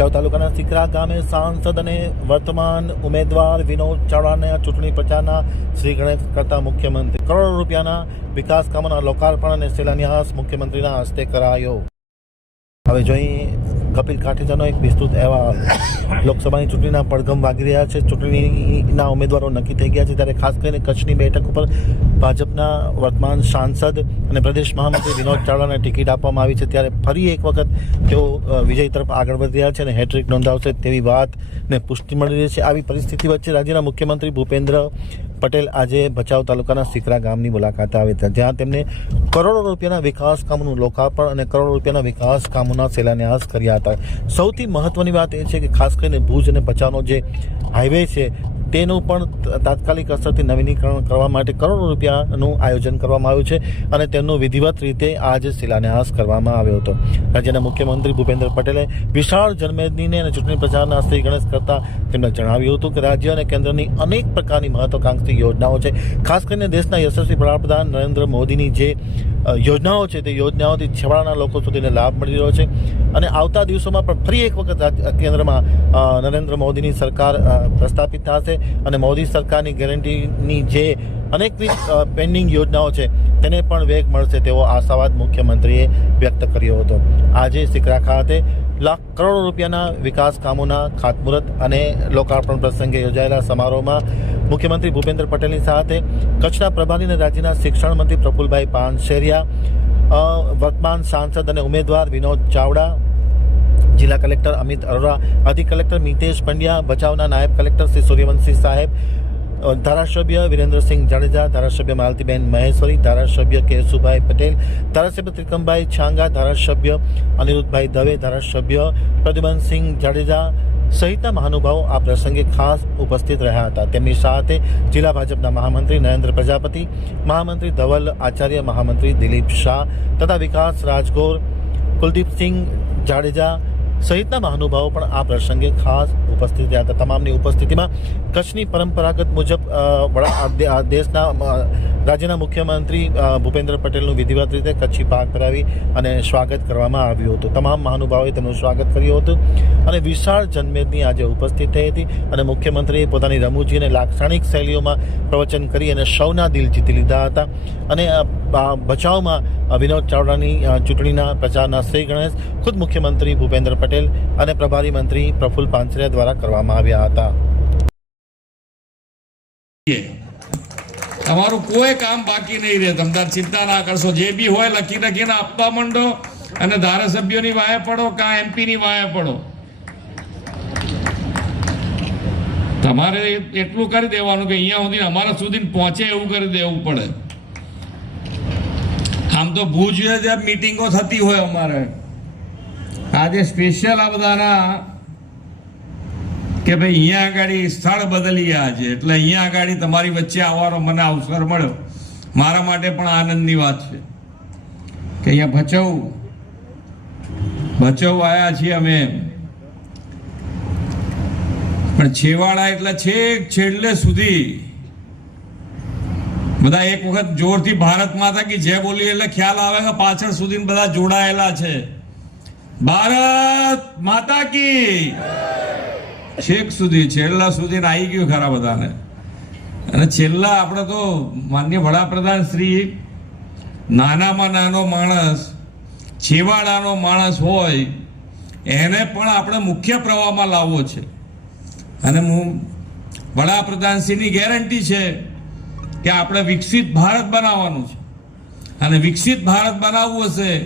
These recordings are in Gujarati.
ભચાઉ તાલુકાના સિકરા ગામે સાંસદ અને વર્તમાન ઉમેદવાર વિનોદ ચાવડાના ચૂંટણી પ્રચારના શ્રી ગણેશ કરતા મુખ્યમંત્રી કરોડો રૂપિયાના વિકાસ કામોના લોકાર્પણ અને શિલાન્યાસ મુખ્યમંત્રીના હસ્તે કરાયો. હવે જોઈ કપિલ કાઠેજાનો એક વિસ્તૃત અહેવાલ. લોકસભાની ચૂંટણીના પડઘમ વાગી રહ્યા છે. ચૂંટણીના ઉમેદવારો નક્કી થઈ ગયા છે ત્યારે ખાસ કરીને કચ્છની બેઠક ઉપર ભાજપના વર્તમાન સાંસદ અને પ્રદેશ મહામંત્રી વિનોદ ચાવડાને ટિકિટ આપવામાં આવી છે ત્યારે ફરી એક વખત તેઓ વિજય તરફ આગળ વધી રહ્યા છે અને હેટ્રિક નોંધાવશે તેવી વાતને પુષ્ટિ મળી રહી છે. આવી પરિસ્થિતિ વચ્ચે રાજ્યના મુખ્યમંત્રી ભૂપેન્દ્ર પટેલ આજે ભચાઉ તાલુકાના સિકરા ગામની મુલાકાતે આવી હતા જ્યાં તેમને કરોડો રૂપિયાના વિકાસ કામોનું લોકાર્પણ અને કરોડો રૂપિયાના વિકાસ કામોના શિલાન્યાસ કર્યા હતા. સૌથી મહત્વની વાત એ છે કે ખાસ કરીને ભુજ અને ભચાઉનો જે હાઈવે છે તેનું પણ તાત્કાલિક અસરથી નવીનીકરણ કરવા માટે કરોડો રૂપિયાનું આયોજન કરવામાં આવ્યું છે અને તેનો વિધિવત રીતે આજે શિલાન્યાસ કરવામાં આવ્યો હતો. રાજ્યના મુખ્યમંત્રી ભૂપેન્દ્ર પટેલે વિશાળ જનમેદનીને અને ચૂંટણી પ્રચારના શ્રી ગણેશ કરતા તેમણે જણાવ્યું હતું કે રાજ્ય અને કેન્દ્રની અનેક પ્રકારની મહત્વાકાંક્ષી યોજનાઓ છે. ખાસ કરીને દેશના યશસ્વી વડાપ્રધાન નરેન્દ્ર મોદીની જે યોજનાઓ છે તે યોજનાઓથી છેવાડાના લોકો સુધીને લાભ મળી રહ્યો છે. અને આવતા દિવસોમાં પણ ફરી એક વખત કેન્દ્રમાં નરેન્દ્ર મોદીની સરકાર પ્રસ્થાપિત થશે અને મોદી સરકારની ગેરંટીની જે અનેકવિધ પેન્ડિંગ યોજનાઓ છે તેને પણ વેગ મળશે તેવો આશાવાદ મુખ્યમંત્રીએ વ્યક્ત કર્યો હતો. આજે સિકરા ખાતે લાખ કરોડો રૂપિયાના વિકાસ કામોના ખાતમુહૂર્ત અને લોકાર્પણ પ્રસંગે યોજાયેલા સમારોહમાં મુખ્યમંત્રી ભૂપેન્દ્ર પટેલની સાથે કચ્છના પ્રભારી અને રાજ્યના શિક્ષણ મંત્રી પ્રફુલભાઈ પાનશેરિયા વર્તમાન સાંસદ અને ઉમેદવાર વિનોદ ચાવડા, જિલ્લા કલેક્ટર અમિત અરોરા, અધિક કલેક્ટર મિતેશ પંડ્યા બચાવના નાયબ કલેક્ટર શ્રી સૂર્યવંશી સાહેબ ધારાસભ્ય વિરેન્દ્રસિંહ જાડેજા, ધારાસભ્ય માલતીબેન મહેશ્વરી, ધારાસભ્ય કેશુભાઈ પટેલ, ધારાસભ્ય ત્રિકમભાઈ છાંગા, ધારાસભ્ય અનિરુદ્ધભાઈ દવે, ધારાસભ્ય પ્રદ્યુમનસિંહ જાડેજા સહિતના મહાનુભાવો આ પ્રસંગે ખાસ ઉપસ્થિત રહ્યા હતા. તેમની સાથે જિલ્લા ભાજપના મહામંત્રી નરેન્દ્ર પ્રજાપતિ, મહામંત્રી ધવલ, આચાર્ય મહામંત્રી દિલીપ શાહ તથા વિકાસ રાજગોર, કુલદીપસિંહ જાડેજા સહિતના મહાનુભાવો પણ આ પ્રસંગે ખાસ ઉપસ્થિત રહ્યા હતા. તમામની ઉપસ્થિતિમાં કચ્છની પરંપરાગત મુજબ દેશના રાજ્યના મુખ્યમંત્રી ભૂપેન્દ્ર પટેલનું વિધિવત રીતે કચ્છી પાક ભરાવી અને સ્વાગત કરવામાં આવ્યું હતું. તમામ મહાનુભાવોએ તેમનું સ્વાગત કર્યું હતું અને વિશાળ જનમેદની આજે ઉપસ્થિત થઈ હતી અને મુખ્યમંત્રીએ પોતાની રમૂજી અને લાક્ષણિક શૈલીઓમાં પ્રવચન કરી અને સૌના દિલ જીતી લીધા હતા. અને બચાવમાં વિનોદ ચાવડાની ચૂંટણીના પ્રચારના શ્રી ગણેશ, ખુદ મુખ્યમંત્રી ભૂપેન્દ્ર પટેલ અને પ્રભારી મંત્રી પ્રફુલ પાંચરિયા દ્વારા કરવામાં આવ્યા હતા. તમારું કોઈ કામ બાકી નહીં રહે. તમદાર ચિંતા ના કરશો. જે બી હોય લખી લખીને આપવા માંડો અને ધારાસભ્યોની વાએ પડો કાં એમપીની વાએ પડો. તમારે એટલું કરી દેવાનું કે અહીંયા સુધી અમારા સુધી પહોંચે એવું કરી દેવું પડે. આમ તો ભુજ મિટિંગો થતી હોય અમારે. આજે સ્પેશિયલ આ બધાના કે ભાઈ, અહીંયા આગળ સ્થળ બદલી ગયા છે. એટલે અહીંયા આગળ તમારી વચ્ચે આવવાનો મને અવસર મળ્યો. મારા માટે પણ આનંદની વાત છે. કે અહીંયા ભચવ ભચવ આવ્યા છીએ અમે. પણ છેવાડા એટલે છેક છેલ્લે સુધી બધા એક વખત જોરથી ભારત માતા કે જે બોલી એટલે ખ્યાલ આવે કે પાછળ સુધી બધા જોડાયેલા છે. ભારત માતા કી! છેક સુધી, છેલ્લા સુધી આવી ગયું ખરા બધાને. અને છેલ્લા આપણે તો માન્ય વડાપ્રધાન શ્રી નાનામાં નાનો માણસ, છેવાડાનો માણસ હોય, એને પણ આપણે મુખ્ય પ્રવાહમાં લાવવો છે. અને હું વડાપ્રધાનશ્રીની ગેરંટી છે કે આપણે વિકસિત ભારત બનાવવાનું છે. અને વિકસિત ભારત બનાવવું હશે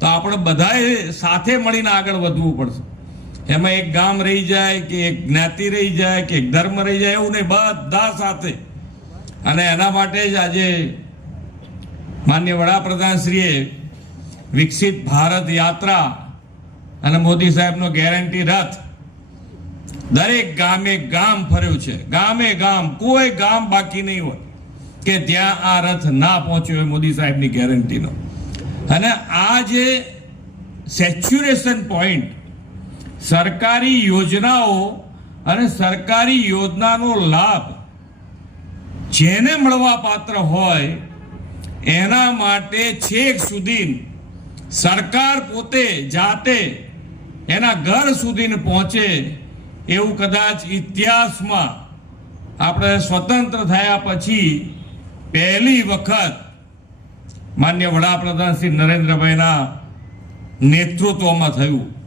તો આપણે બધાએ સાથે મળીને આગળ વધવું પડશે. એમાં એક ગામ રહી જાય કે એક જ્ઞાતિ રહી જાય કે એક ધર્મ રહી જાય એવું નહીં, બધા સાથે. અને એના માટે જ આજે માન્ય વડાપ્રધાનશ્રીએ વિકસિત ભારત યાત્રા અને મોદી સાહેબનો ગેરંટી રથ દરેક ગામે ગામ ફર્યું છે. ગામે ગામ, કોઈ ગામ બાકી નહીં હોય કે ત્યાં આ રથ ના પહોંચ્યો હોય મોદી સાહેબની ગેરંટીનો. અને આ જે સેચ્યુરેશન પોઈન્ટ સરકારી યોજનાઓ અને સરકારી યોજનાનો લાભ જેને મળવા પાત્ર હોય, એના માટે છેક સુધી સરકાર પોતે જાતે એના ઘર સુધીને પહોંચે એવું કદાચ ઇતિહાસમાં આપણે સ્વતંત્ર થયા પછી પહેલી વખત માન્ય વડાપ્રધાન શ્રી નરેન્દ્રભાઈના નેતૃત્વમાં થયું.